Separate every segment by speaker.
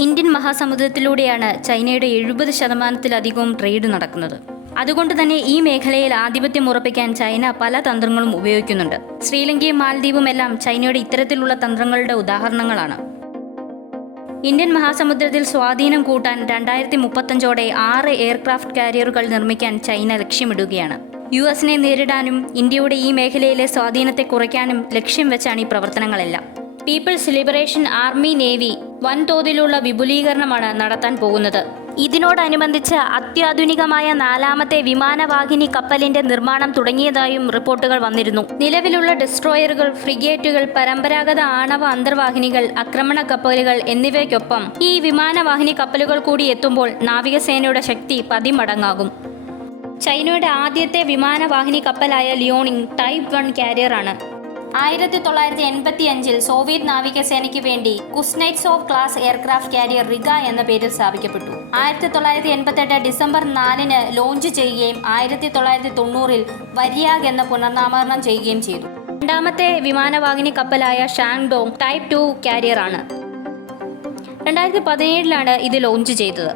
Speaker 1: Indian മഹാസമുദ്രത്തിലൂടെയാണ് ചൈനയുടെ എഴുപത് ശതമാനത്തിലധികവും trade നടക്കുന്നത്. അതുകൊണ്ട് തന്നെ ഈ മേഖലയിൽ ആധിപത്യം ഉറപ്പിക്കാൻ ചൈന പല തന്ത്രങ്ങളും ഉപയോഗിക്കുന്നുണ്ട്. ശ്രീലങ്കയും മാലദ്വീപും എല്ലാം ചൈനയുടെ ഇത്തരത്തിലുള്ള തന്ത്രങ്ങളുടെ ഉദാഹരണങ്ങളാണ്. ഇന്ത്യൻ മഹാസമുദ്രത്തിൽ സ്വാധീനം കൂട്ടാൻ രണ്ടായിരത്തി മുപ്പത്തഞ്ചോടെ ആറ് എയർക്രാഫ്റ്റ് കാരിയറുകൾ നിർമ്മിക്കാൻ ചൈന ലക്ഷ്യമിടുകയാണ്. യു എസിനെ നേരിടാനും ഇന്ത്യയുടെ ഈ മേഖലയിലെ സ്വാധീനത്തെ കുറയ്ക്കാനും ലക്ഷ്യം വെച്ചാണ് ഈ പ്രവർത്തനങ്ങളെല്ലാം. പീപ്പിൾസ് ലിബറേഷൻ ആർമി നേവി വൻതോതിലുള്ള വിപുലീകരണമാണ് നടത്താൻ പോകുന്നത്. ഇതിനോടനുബന്ധിച്ച് അത്യാധുനികമായ നാലാമത്തെ വിമാനവാഹിനി കപ്പലിന്റെ നിർമ്മാണം തുടങ്ങിയതായും റിപ്പോർട്ടുകൾ വന്നിരുന്നു. നിലവിലുള്ള ഡിസ്ട്രോയറുകൾ ഫ്രിഗേറ്റുകൾ പരമ്പരാഗത ആണവ അന്തർവാഹിനികൾ ആക്രമണ കപ്പലുകൾ എന്നിവയ്ക്കൊപ്പം ഈ വിമാനവാഹിനി കപ്പലുകൾ കൂടി എത്തുമ്പോൾ നാവികസേനയുടെ ശക്തി പതിമടങ്ങാകും. ചൈനയുടെ ആദ്യത്തെ വിമാനവാഹിനി കപ്പലായ ലിയോണിംഗ് ടൈപ്പ് വൺ കാരിയറാണ്. ആയിരത്തി തൊള്ളായിരത്തി എൺപത്തി അഞ്ചിൽ സോവിയറ്റ് നാവികസേനയ്ക്ക് വേണ്ടി of class aircraft carrier Riga എന്ന പേരിൽ സ്ഥാപിക്കപ്പെട്ടു. ആയിരത്തി തൊള്ളായിരത്തി എൺപത്തെട്ട് ഡിസംബർ നാലിന് ലോഞ്ച് ചെയ്യുകയും ആയിരത്തി തൊള്ളായിരത്തി തൊണ്ണൂറിൽ വരിയാഗ് എന്ന പുനർനാമകരണം ചെയ്യുകയും ചെയ്തു. രണ്ടാമത്തെ വിമാനവാഹിനി കപ്പലായ ഷാങ്ഡോങ് ടൈപ്പ് ടു കാരിയർ ആണ് രണ്ടായിരത്തി പതിനേഴിലാണ് ഇത് ലോഞ്ച് ചെയ്തത്.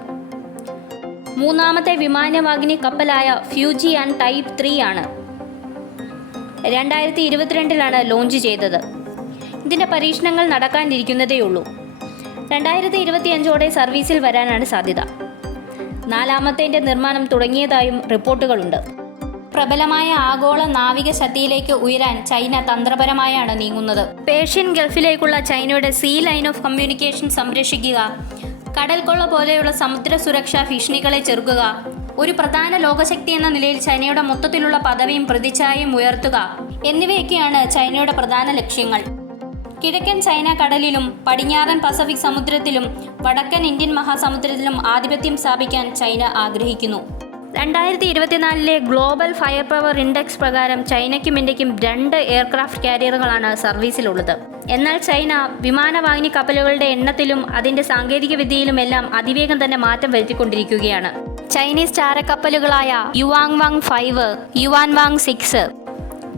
Speaker 1: മൂന്നാമത്തെ വിമാനവാഹിനി കപ്പലായ ഫ്യൂജി ആൻഡ് ടൈപ്പ് ത്രീ ആണ്. രണ്ടായിരത്തി ഇരുപത്തിരണ്ടിലാണ് ലോഞ്ച് ചെയ്തത്. ഇതിന്റെ പരീക്ഷണങ്ങൾ നടക്കാനിരിക്കുന്നതേയുള്ളൂ. രണ്ടായിരത്തി ഇരുപത്തിയഞ്ചോടെ സർവീസിൽ വരാനാണ് സാധ്യത. നാലാമത്തേന്റെ നിർമ്മാണം തുടങ്ങിയതായും റിപ്പോർട്ടുകളുണ്ട്. പ്രബലമായ ആഗോള നാവിക ശക്തിയിലേക്ക് ഉയരാൻ ചൈന തന്ത്രപരമായാണ് നീങ്ങുന്നത്. പേർഷ്യൻ ഗൾഫിലേക്കുള്ള ചൈനയുടെ സീ ലൈൻ ഓഫ് കമ്മ്യൂണിക്കേഷൻ സംരക്ഷിക്കുക കടൽക്കൊള്ള പോലെയുള്ള സമുദ്ര സുരക്ഷാ ഭീഷണികളെ ചെറുക്കുക ഒരു പ്രധാന ലോകശക്തി എന്ന നിലയിൽ ചൈനയുടെ മൊത്തത്തിലുള്ള പദവിയും പ്രതിച്ഛായയും ഉയർത്തുക എന്നിവയൊക്കെയാണ് ചൈനയുടെ പ്രധാന ലക്ഷ്യങ്ങൾ. കിഴക്കൻ ചൈന കടലിലും പടിഞ്ഞാറൻ പസഫിക് സമുദ്രത്തിലും വടക്കൻ ഇന്ത്യൻ മഹാസമുദ്രത്തിലും ആധിപത്യം സ്ഥാപിക്കാൻ ചൈന ആഗ്രഹിക്കുന്നു. രണ്ടായിരത്തി ഇരുപത്തിനാലിലെ ഗ്ലോബൽ ഫയർ പവർ ഇൻഡെക്സ് പ്രകാരം ചൈനയ്ക്കും ഇന്ത്യക്കും രണ്ട് എയർക്രാഫ്റ്റ് കാരിയറുകളാണ് സർവീസിലുള്ളത്. എന്നാൽ ചൈന വിമാനവാഹിനി കപ്പലുകളുടെ എണ്ണത്തിലും അതിന്റെ സാങ്കേതിക വിദ്യയിലുമെല്ലാം അതിവേഗം തന്നെ മാറ്റം വരുത്തിക്കൊണ്ടിരിക്കുകയാണ്. Chinese ചാരക്കപ്പലുകളായ Yuan Wang five Yuan Wang six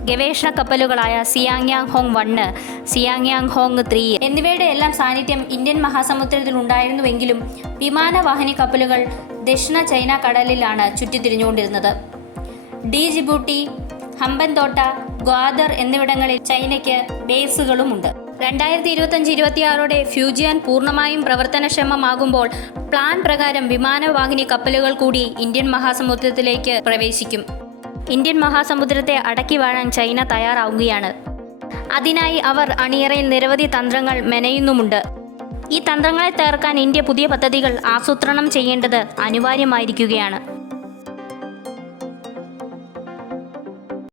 Speaker 1: ഗവേഷണ കപ്പലുകളായ സിയാങ്യാങ് ഹോങ് വണ്ണ് സിയാങ്യാങ് ഹോങ് ത്രീ എന്നിവയുടെ എല്ലാം സാന്നിധ്യം ഇന്ത്യൻ മഹാസമുദ്രത്തിൽ ഉണ്ടായിരുന്നുവെങ്കിലും വിമാനവാഹിനി കപ്പലുകൾ ദക്ഷിണ China കടലിലാണ് ചുറ്റിത്തിരിഞ്ഞുകൊണ്ടിരുന്നത്. D Djibouti Hambantota Gwadar എന്നിവിടങ്ങളിൽ ചൈനയ്ക്ക് ബേസുകളുമുണ്ട്. രണ്ടായിരത്തി ഇരുപത്തഞ്ച് ഇരുപത്തിയാറോടെ ഫ്യൂജിയൻ പൂർണമായും പ്രവർത്തനക്ഷമമാകുമ്പോൾ പ്ലാൻ പ്രകാരം വിമാനവാഹിനി കപ്പലുകൾ കൂടി ഇന്ത്യൻ മഹാസമുദ്രത്തിലേക്ക് പ്രവേശിക്കും. ഇന്ത്യൻ മഹാസമുദ്രത്തെ അടക്കി വാഴാൻ ചൈന തയ്യാറാവുകയാണ്. അതിനായി അവർ അണിയറയിൽ നിരവധി തന്ത്രങ്ങൾ മെനയുന്നുമുണ്ട്. ഈ തന്ത്രങ്ങളെ തകർക്കാൻ ഇന്ത്യ പുതിയ പദ്ധതികൾ ആസൂത്രണം ചെയ്യേണ്ടത് അനിവാര്യമായിരിക്കുകയാണ്.